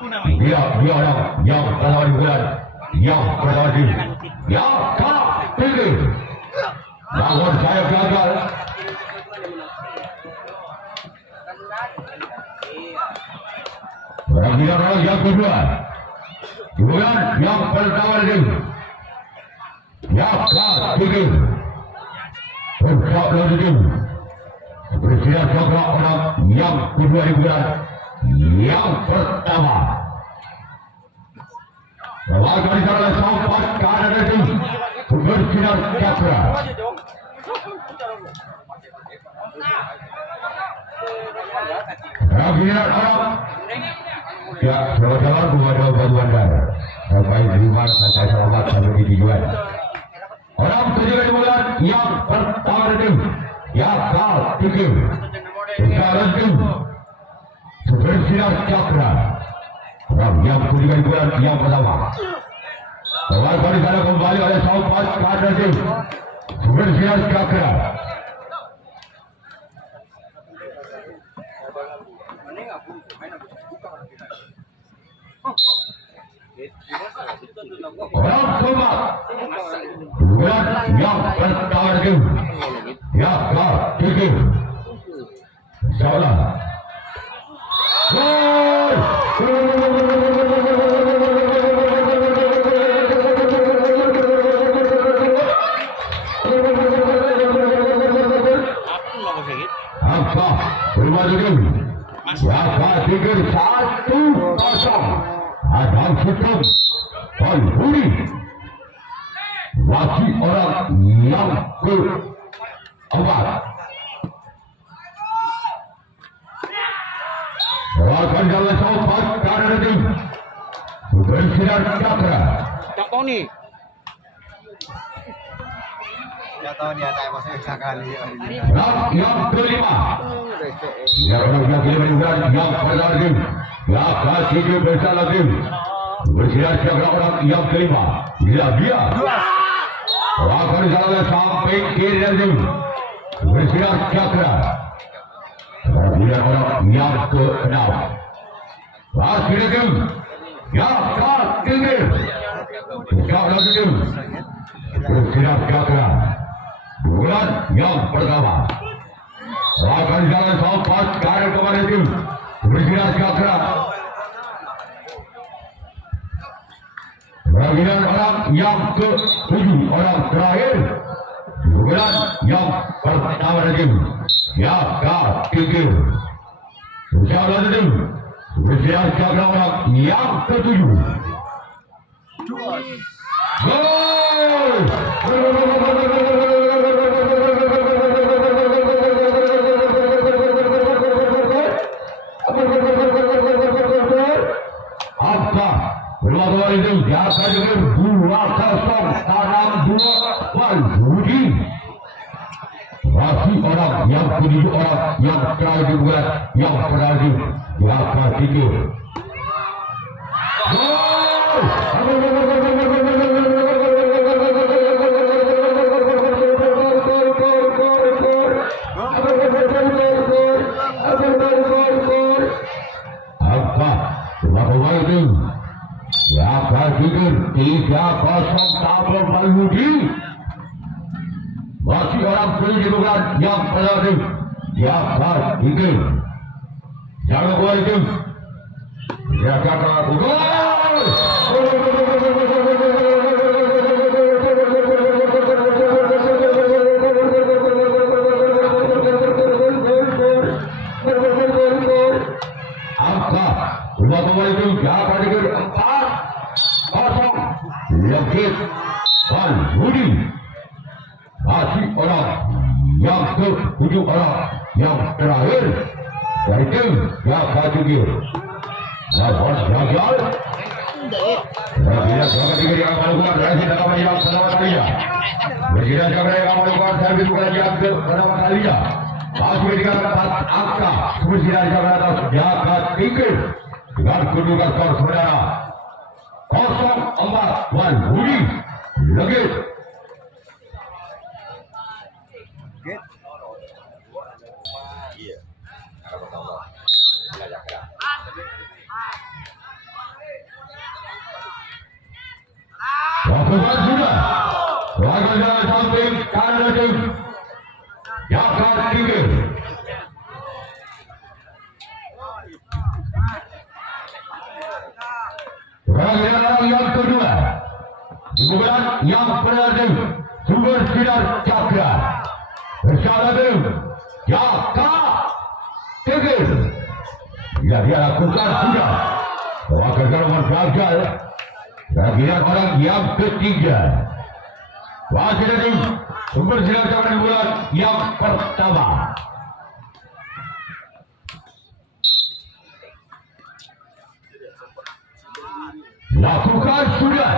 Dia orang yang pertama di bulan, yang pertama di, yang kalah tinggi. Namun saya gagal. Beragam orang yang kedua, di bulan yang pertama di, yang kalah tinggi. Berkak lagi. Presiden Jogja orang yang kedua di bulan yang pertama. Lawan di sana sampai ke arah itu bersinar cakra. Rakyat orang ya sama-sama kepada bandar sampai lima sampai selamat sampai di tujuan. Orang tujuan di bulan yang pertama itu yang ketiga. Sekarang itu bersinar cakra. Orang yang kedua di bulan yang pertama. Lawan di sana kembali oleh sampai ke arah itu bersinar cakra. Orang kedua bulan yang pertama itu yang ketiga. Salah. Gol. Angka bermaju. Yang ketiga 1-0. Adam Sutam Palhuri masih orang yang keempat. Akan jalan sopat kanan itu bersinar cakra. Cak Tony. Ya tahu dia tak masih sekali. Yang kelima. Ya orang yang kelima yang pertama itu. Yang ketiga besar lagi. Bersinar cakra orang yang kelima. Dia. Akan jalan sampai kiri itu bersinar cakra. Kemudian orang yang ke-6 masih lagi yang ketiga yang lagi bersinar cakra bulan yang pertama akan jalan sampai kanan kemarin itu bersinar cakra. Kemudian orang yang ke-7 orang terakhir bulan yang pertama lagi yang ketiga. Usaha itu bersinar cakra orang yang ke-7. Gol! Apa? Berlaku itu jasa dengan 2-0 tanam 2 Palhuri. Masih orang yang kedua orang yang terakhir di bulan yang terakhir yang ketiga. Gol! Apa? Berapa itu? Yang ketiga 3-0 tabel Palhuri. Masih orang bukan yang terakhir yang ketiga. Jangan buat itu. Ya kata gol. Angka berapa itu? Yang ketiga 4-0 Legit Palhuri. Masih orang yang ke-7 orang yang terakhir dari tim yang ketiga. Lawan gagal. Bila jangan diberikan melakukan reaksi dalam yang pertama kalinya. Bila jangan yang melakukan servis bukan yang pertama kalinya. Masih diberikan 4 angka. Kemudian jangan atas jaga tinggi dengan kedudukan skor sementara 0-4 Palhuri. Legit. Iya. Lakukan sudah. Lakukan jalan samping kanan tim. Yakar tinggi. Pergerakan yang kedua. Dibuat yang penting. Sumber sinar cakra. Bersama tim. Yakar tinggi. Bila dia lakukan sudah. Lakukan jalan gagal. Pergerakan orang yang ketiga. Wasit tim. Sumber sinar cakra bulan yang pertama. Lakukan sudah.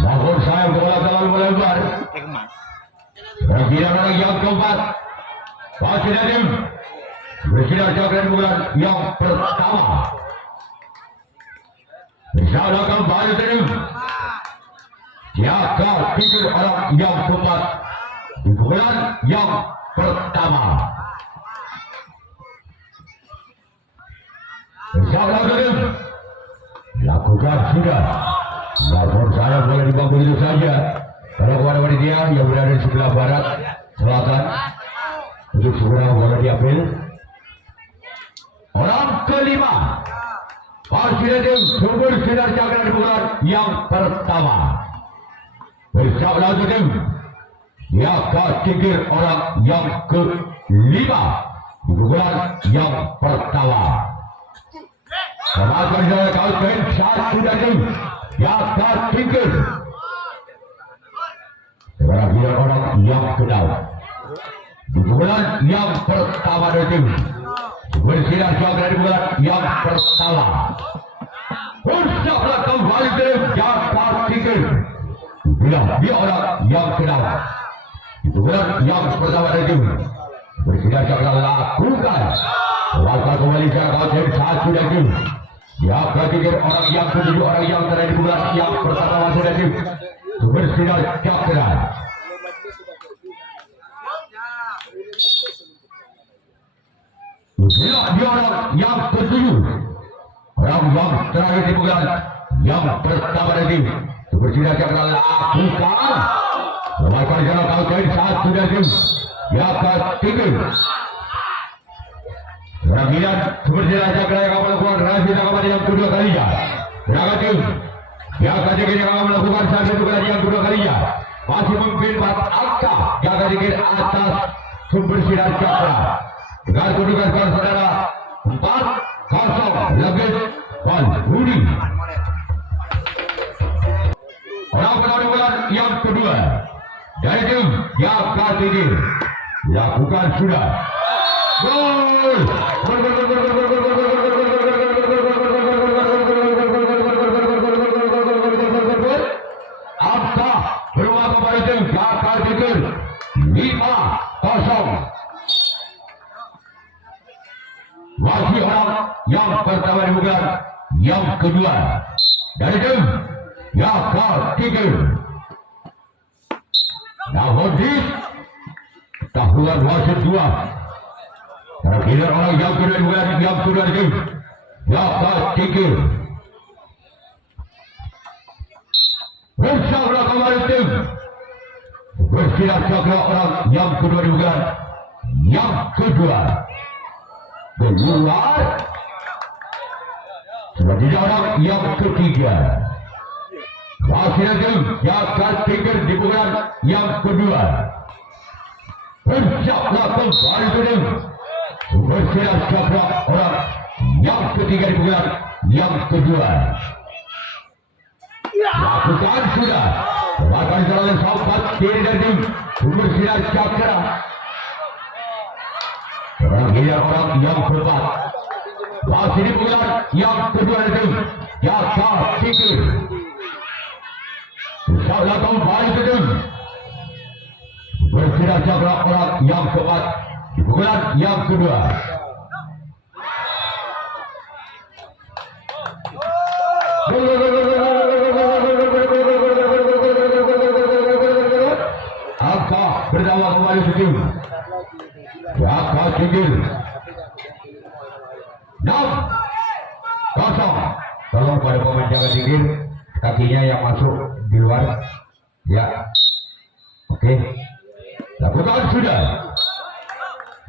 Namun saya bola terlalu melebar. Pergerakan orang yang keempat. Wasit tim. Bersinar cakra bulan yang pertama. Misalnya kembali tim. Jaga pikir orang yang keempat. Di bulan yang pertama. Misalnya tim. Lakukan sudah. Namun saya boleh dibangun begitu saja. Kalau kepada wanita yang berada di sebelah barat, selatan, untuk segera boleh diambil. Orang kelima. Presiden sumber sinar cakra di bulan yang pertama. Bersama tim. Dia kategori orang yang kelima di bulan yang pertama. Semakin saya kawin satu dari Yakar Tingkir. Sekarang dia orang yang kenal di bulan yang pertama dari bersinar cakra di bulan yang pertama. Bersama kembali dari Yakar Tingkir. Bila dia orang yang kenal di bulan yang pertama dari bersinar cakra lakukan. Lakukan kembali saya kawin satu dari Ya kategori orang yang ketujuh, orang yang terakhir di bulan yang pertama masih ada bersinar cakra. Dia orang yang ketujuh, orang yang terakhir di bulan yang pertama tadi bersinar cakra lakukan. Lakukan jalan kau jadi satu dari ya kategori. Rambilan seperti raja kerajaan yang melakukan rahasia kepada yang kedua kalinya. Raga tim yang kategori yang melakukan satu kerajaan yang kedua kalinya masih memimpin 4 angka yang kategori atas sumber sinar cakra. Dengan kedudukan skor saudara 4-0 Legend Budi. Orang penonton bulan yang kedua dari tim yang kategori lakukan sudah. Gol! Angka berubah kepada tim Yakar Tingkir 5-0. Masih orang yang pertama di bulan yang kedua dari tim Yakar Tingkir. Namun di tahuan wasit 2. Kira orang yang kedua di bulan yang kedua di tim Yakar Tingkir. Bersama kembali tim bersinar cakra orang yang kedua di bulan yang kedua. Keluar sebagai orang yang ketiga. Hasil tim Yakar Tingkir di bulan yang kedua. Bersama kembali tim bersinar cakra orang yang ketiga di bulan yang kedua. Lakukan sudah. Lakukan jalan sampai kiri dari tim bersinar cakra. Orang yang keempat. Masih di bulan yang kedua dari tim Yakar Tingkir. Insya-Allah kembali ke tim bersinar cakra orang yang keempat di bulan yang kedua. Angka berdamai kembali ke tim Yakar Tingkir 6-0. Tolong pada pemain Yakar Tingkir kakinya yang masuk di luar. Ya, oke. Lakukan sudah.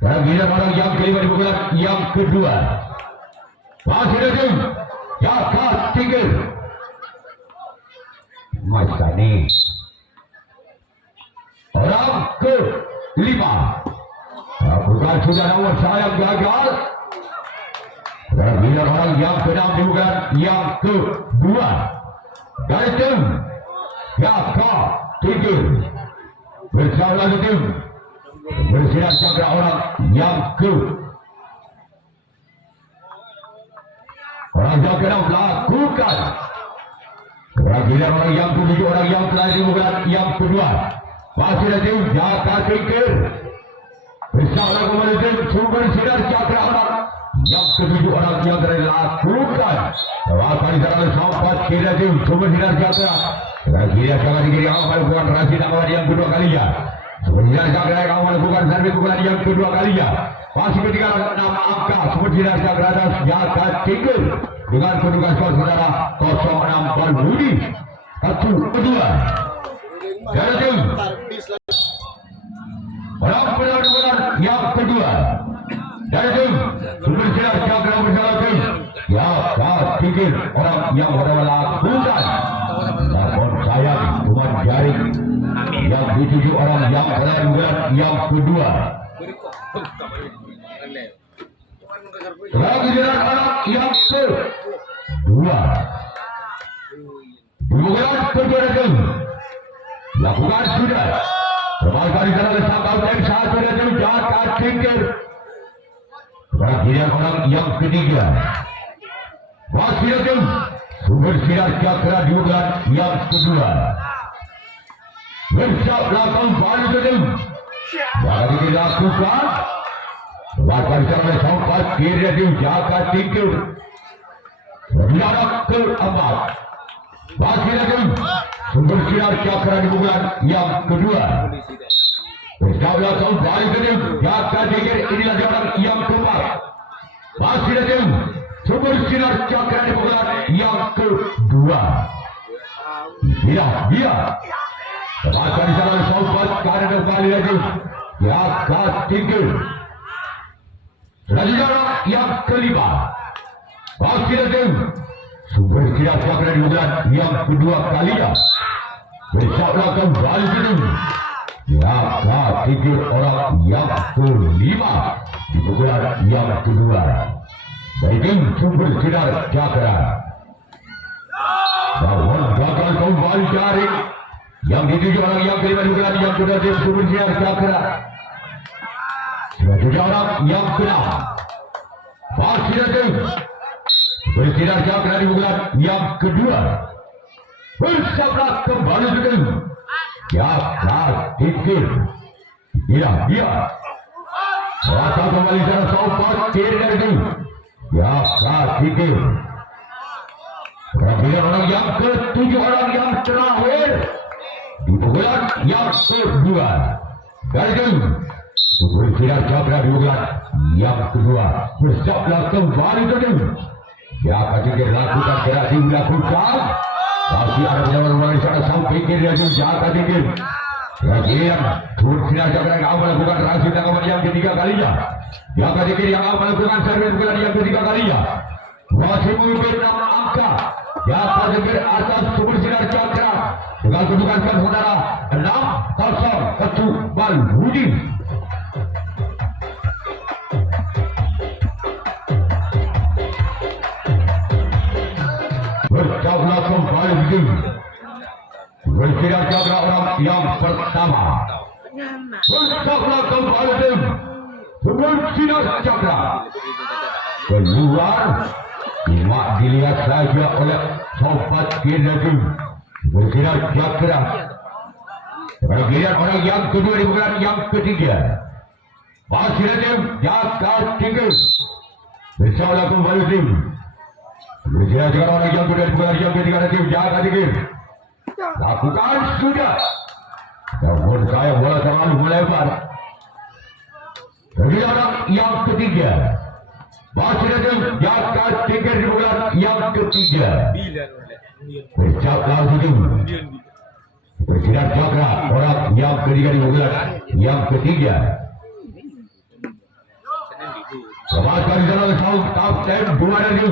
Dan bila orang yang kelima di pukulan yang kedua. Masih ada Jaka Tinggal. Masani. Orang ke-5. Lakukan sudah nomor sayang gagal. Dan bila orang yang ke-6 di pukulan yang kedua. Dari tim Jaka Tinggal. Bersama lagi tim bersinar cakra orang yang orang yang ke-6 lakukan. Pergiliran orang yang ke-7, orang yang terakhir bukan yang kedua. Masih ada tim Jaka Tingkir. Bersama kembali tim sumber sinar cakra orang yang ke-7, orang yang terakhir lakukan. Akan diserang sampai kira tim sumber sinar cakra. Kira Jaka Tingkir yang melakukan rahasia awal yang kedua kalinya. Sebenarnya Jaka yang melakukan servis bukan yang kedua kalinya. Masih ketika 6 angka sebenarnya Jaka atas Jaka Tingkir. Dengan petugas skor saudara 06 Balbudi 1-2. Dari tim orang benar-benar yang kedua. Dari tim sumber sinar Jaka bersama tim Jaka Tingkir, orang yang melakukan. Namun sayang cuma jaring yang dituju orang yang benar-benar yang kedua. Lagi dengan anak yang kedua. Bukan kedua tim. Lakukan sudah. Kembali di sana sambal tim 1 dan tim Jaka Tingkir. Bagian orang yang ketiga. Masih tim sumber sinar Jaka di bulan yang kedua. Bersiap lakukan balik ke tim. Bagi dilakukan. Lakukan secara sampai kiri tim Jaka Tingkir. Berjarak ke-4. Masih tim sumber sinar Jaka di bulan yang kedua. Bersiap lakukan balik ke tim Jaka Tingkir. Inilah jarak yang ke-4. Masih tim sumber sinar Jaka di bulan yang kedua. Dia akan diserang sampai karena kembali lagi Jaka Tingkir. Selanjutnya yang kelima. Masih tim sumber sinar Jaka di bulan yang kedua kalinya. Bersablah kembali ke tim Jaka Tingkir, orang yang kelima di bulan yang kedua. Dari tim sumber sinar Jaka. Namun gagal kembali jaring yang dituju orang yang kelima di bulan yang kedua tim sumber sinar Jaka. Selanjutnya orang yang ke-6. Masih tim bersinar Jaka di bulan yang kedua. Bersablah kembali ke tim Jaka Tingkir. Dia Rasa kembali sana sobat kiri dari tim Jaka Tingkir. Perhatian orang yang ke-7, orang yang terakhir di bulan yang kedua. Dari tim sumber sinar Jaka di bulan yang kedua. Bersablah kembali ke tim Jaka Tingkir. Lakukan gerasi dilakukan. Masih ada penyaman di sana sampai kiri dari tim Jaka Tingkir. Bagian sumber sinar Jaka yang akan melakukan rahasia tangkapan yang ketiga kalinya. Jaka Tingkir yang akan melakukan servis bulan yang ketiga kalinya. Masih memimpin 6 angka. Jaka Tingkir atas sumber sinar Jaka dengan kedudukan saudara 6-0 Ketuban Budi. Bersablah kembali tim bersinar Jaka orang yang pertama. Bersablah kembali tim bersinar Jaka. Keluar cuma dilihat saja oleh sobat kiri tim bersinar Jaka. Bagian orang yang kedua di bulan yang ketiga. Masih tim Jaka Tingkir. Bersablah kembali tim bersinar Jaka orang yang kedua di bulan yang ketiga tim Jaka Tingkir. Lakukan sudah. Namun saya bola terlalu melebar. Dari orang yang ketiga. Masih ada yang ketiga di bulan yang ketiga. Bersiap langsung itu. Bersiap Cakra orang yang ketiga di bulan yang ketiga. Selamat di dalam saung kapten dua dari.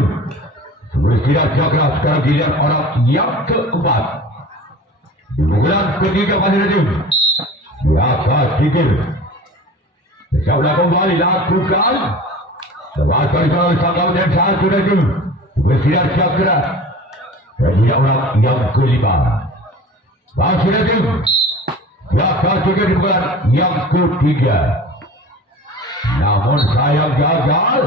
Bersiap Cakra sekarang dilihat orang yang keempat. Di bulan ketiga masih ada. Ya ketiga. Bersiaplah kembali lakukan. Selamat di dalam saung dan satu dari. Bersiap Cakra. Dan dia orang yang kelima. Masih ada. Ya ketiga di bulan yang ketiga. Namun sayang gagal.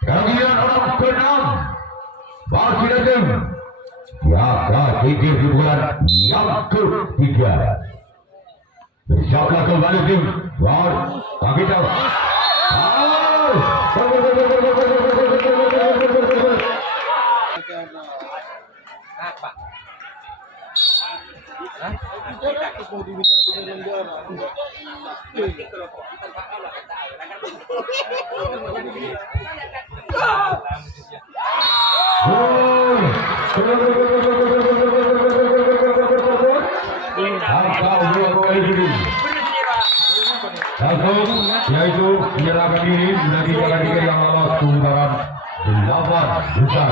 Kemudian orang ke-6 masih datang. Ya ketiga di bulan yang ketiga. Bersiaplah kembali tim. Lawan bagi tahu. Apa? Yaitu menyerahkan diri dari tiga yang lolos ke putaran 8 besar.